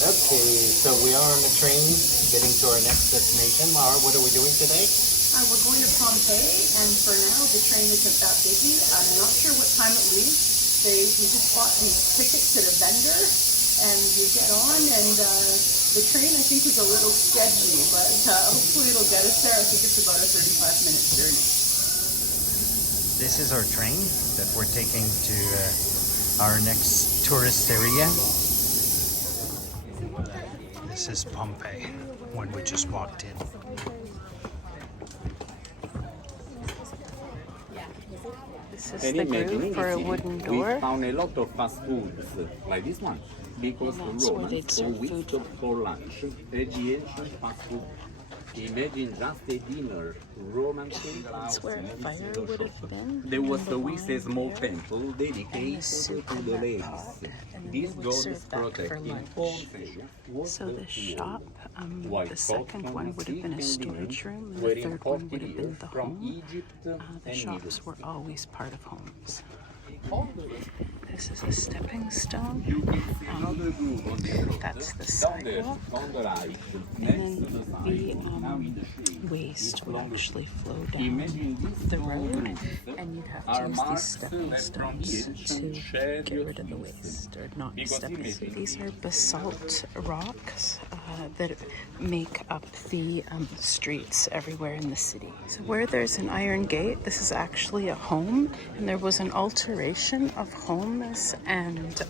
Okay, so we are on the train getting to our next destination. Mara, what are we doing today? We're going to Pompeii, and for now the train isn't that busy. I'm not sure what time it leaves. We just bought these tickets at a vendor, and you get on, and the train I think is a little sketchy, but hopefully it'll get us there. I think it's about a 35-minute journey. This is our train that we're taking to our next tourist area. This is Pompeii, when we just walked in. This is the groove for a wooden door. We found a lot of fast foods like this one because the Romans always stopped for lunch. Ancient fast food. Imagine just a dinner, Roman cake. That's where a fire would have been. There was always a small temple dedicated to the ladies. This goddess protecting all sessions. So the shop, the second one would have been a storage room, and the third one would have been the home. The shops were always part of homes. This is a stepping stone. That's the sidewalk. And then the waste would actually flow down the road, and you'd have to use these stepping stones to get rid of the waste, or not stepping stones. These are basalt rocks that make up the streets everywhere in the city. So where there's an iron gate, this is actually a home, and there was an alteration of homes and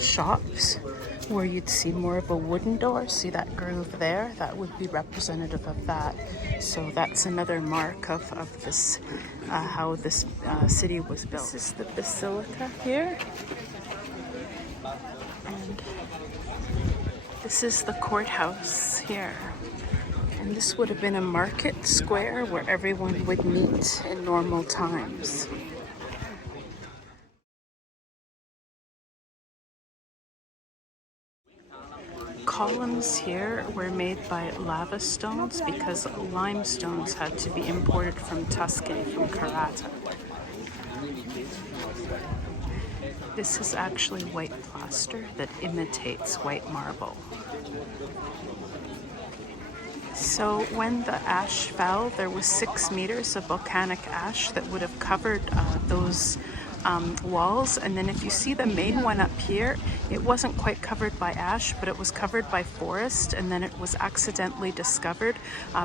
shops where you'd see more of a wooden door. See that groove there? That would be representative of that. So that's another mark of this, how this city was built. This is the basilica here. And this is the courthouse here. And this would have been a market square where everyone would meet in normal times. Columns here were made by lava stones because limestones had to be imported from Tuscany, from Carrara. This is actually white plaster that imitates white marble. So when the ash fell, there was 6 meters of volcanic ash that would have covered those walls. And then if you see the main one up here, it wasn't quite covered by ash, but it was covered by forest, and then it was accidentally discovered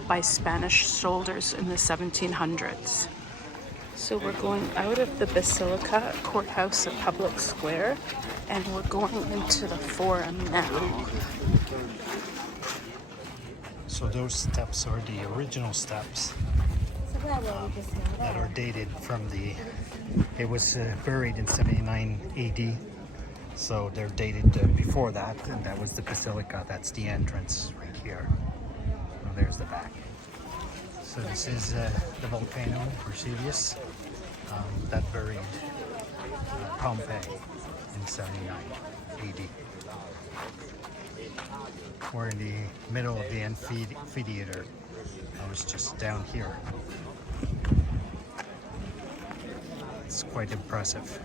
by Spanish soldiers in the 1700s. So we're going out of the Basilica Courthouse of Public Square, and we're going into the Forum now. So those steps are the original steps that are dated from it was buried in 79 AD, so they're dated before that, and that was the Basilica. That's the entrance right here. And there's the back. So this is the volcano Vesuvius that buried Pompeii in 79 AD. We're in the middle of the amphitheater. I was just down here. It's quite impressive.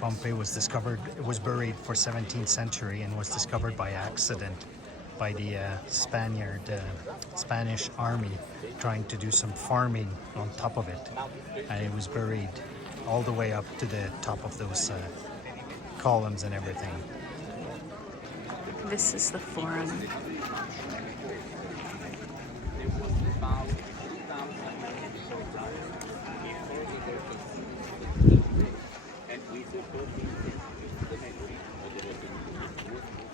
Pompeii was discovered, it was buried for 17th century and was discovered by accident by the Spanish army trying to do some farming on top of it. And it was buried all the way up to the top of those columns and everything. This is the Forum.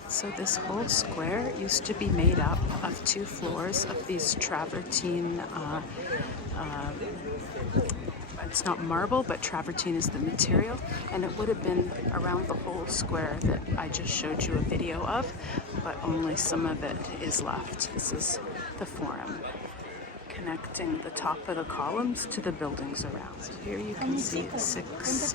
So this whole square used to be made up of 2 floors of these travertine, it's not marble, but travertine is the material, and it would have been around the whole square that I just showed you a video of, but only some of it is left. This is the Forum, connecting the top of the columns to the buildings around. So here you can see 6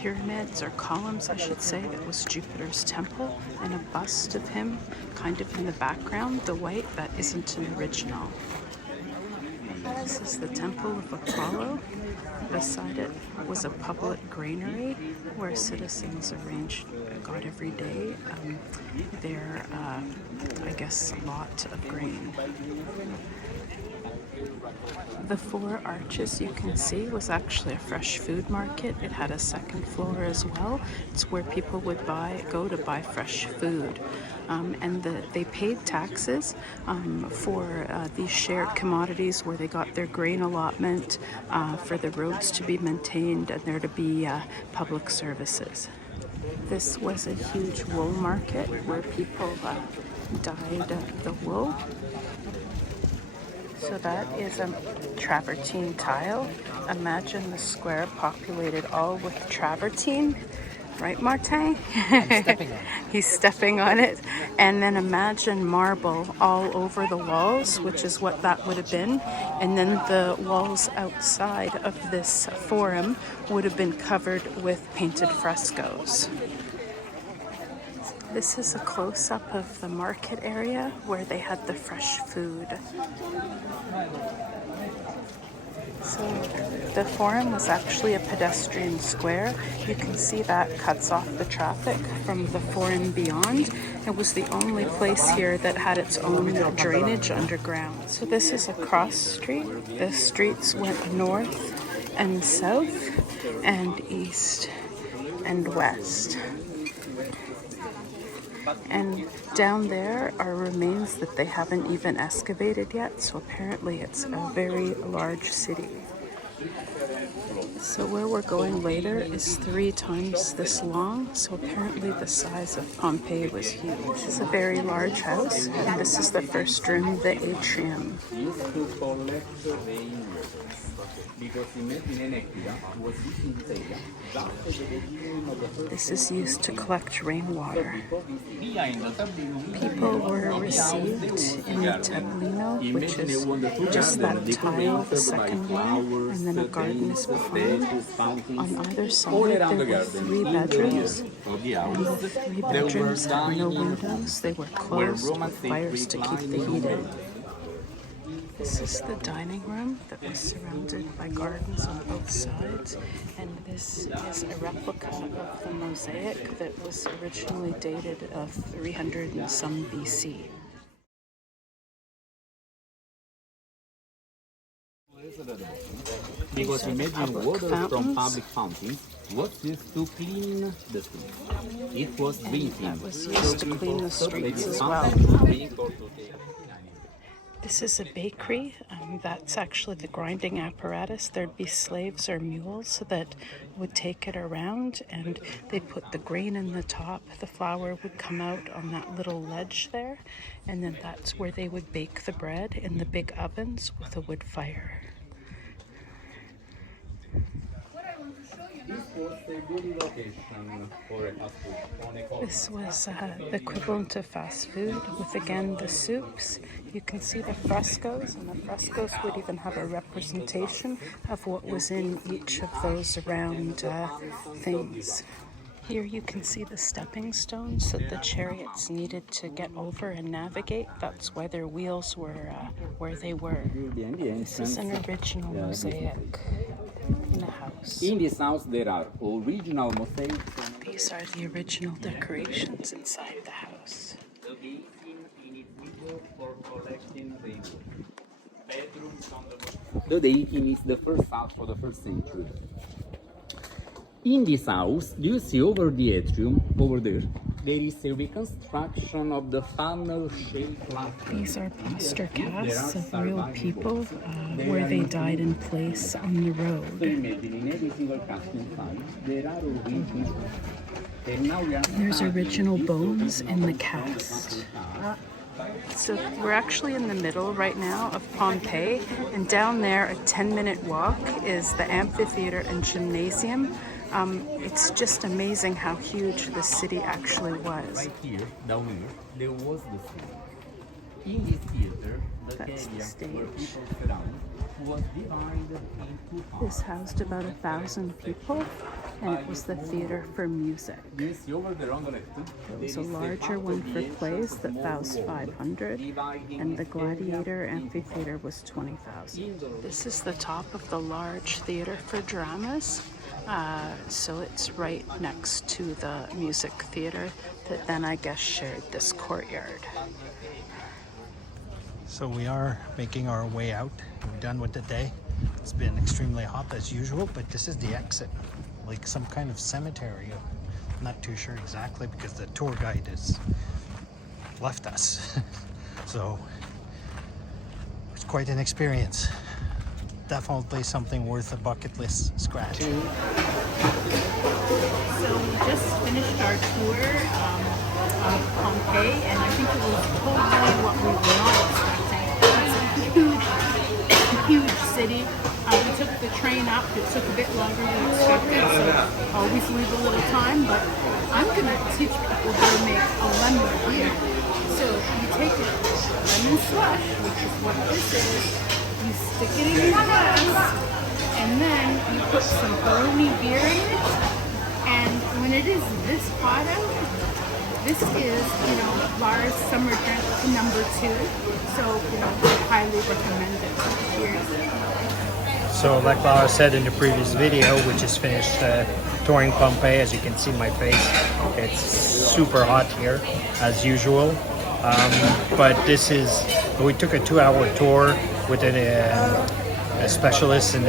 pyramids, or columns I should say. That was Jupiter's temple, and a bust of him kind of in the background, the white, that isn't an original. This is the temple of Apollo. beside it was a public granary where citizens got every day their, I guess, lot of grain. The Four Arches you can see was actually a fresh food market. It had a second floor as well. It's where people would go to buy fresh food. They paid taxes for these shared commodities where they got their grain allotment, for the roads to be maintained, and there to be public services. This was a huge wool market where people dyed the wool. So that is a travertine tile. Imagine the square populated all with travertine. Right, Martin? I'm stepping on it. He's stepping on it. And then imagine marble all over the walls, which is what that would have been. And then the walls outside of this forum would have been covered with painted frescoes. This is a close-up of the market area where they had the fresh food. So the forum was actually a pedestrian square. You can see that cuts off the traffic from the forum beyond. It was the only place here that had its own drainage underground. So this is a cross street. The streets went north and south and east and west. And down there are remains that they haven't even excavated yet, so apparently it's a very large city. So where we're going later is 3 times this long, so apparently the size of Pompeii was huge. This is a very large house, and this is the first room, the atrium. This is used to collect rainwater. People were received in the tablino, which is just that tile, the second one, and then a garden is behind. On either side there were 3 bedrooms, and the 3 bedrooms had no windows. They were closed with fires to keep the heat in. This is the dining room that was surrounded by gardens on both sides, and this is a replica of the mosaic that was originally dated of 300 and some BC. Because imagine water from public fountains was used to clean the streets. It was drinking. That was used to clean the streets as well. This is a bakery. That's actually the grinding apparatus. There'd be slaves or mules that would take it around, and they'd put the grain in the top. The flour would come out on that little ledge there, and then that's where they would bake the bread in the big ovens with a wood fire. This was the equivalent of fast food with, again, the soups. You can see the frescoes, and the frescoes would even have a representation of what was in each of those round things. Here you can see the stepping stones that the chariots needed to get over and navigate. That's why their wheels were where they were. This is an original mosaic in a house. In this house there are original mosaics. These are the original decorations inside the house. The Deakin is the first house for the first century. In this house, do you see over the atrium, over there, there is a reconstruction of the funnel-shaped platform. These are plaster casts of real people where they died in place on the road. So imagine in every single cast inside, there are original. There's original bones in the cast. So we're actually in the middle right now of Pompeii, and down there, a 10-minute walk, is the amphitheater and gymnasium. It's just amazing how huge the city actually was. Right here, down here, there was the stage. In this theater, the area where people surround was divided into halves. This housed about 1,000 people. and it was the theater for music. You see over there on the left. There was a larger one for plays that was 500, and the Gladiator Amphitheater was 20,000. This is the top of the large theater for dramas. So it's right next to the music theater that then I guess shared this courtyard. So we are making our way out. We're done with the day. It's been extremely hot as usual, but this is the exit, like some kind of cemetery. I'm not too sure exactly because the tour guide has left us. So it's quite an experience. Definitely something worth a bucket list scratch. So we just finished our tour of Pompeii, and I think it was totally what we were not expecting. It's a huge city. We took the train up. It took a bit longer than expected, so always leave a little time. But I'm going to teach people how to make a lemon beer. So you take a lemon slush, which is what this is. You stick it in your glass, and then you put some Peroni beer in it. And when it is this hot out, this is, Lara's summer drink number 2. So, I highly recommend it. Cheers. So like Lara said in the previous video, we just finished touring Pompeii. As you can see my face, it's super hot here as usual. But we took a 2-hour tour with a specialist in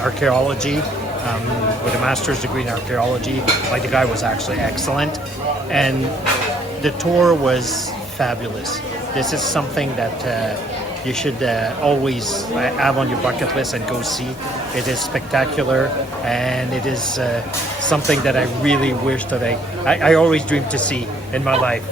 archaeology, with a master's degree in archaeology. Like, the guy was actually excellent, and the tour was fabulous. This is something that you should always have on your bucket list and go see. It is spectacular, and it is something that I really wish that I always dreamed to see in my life.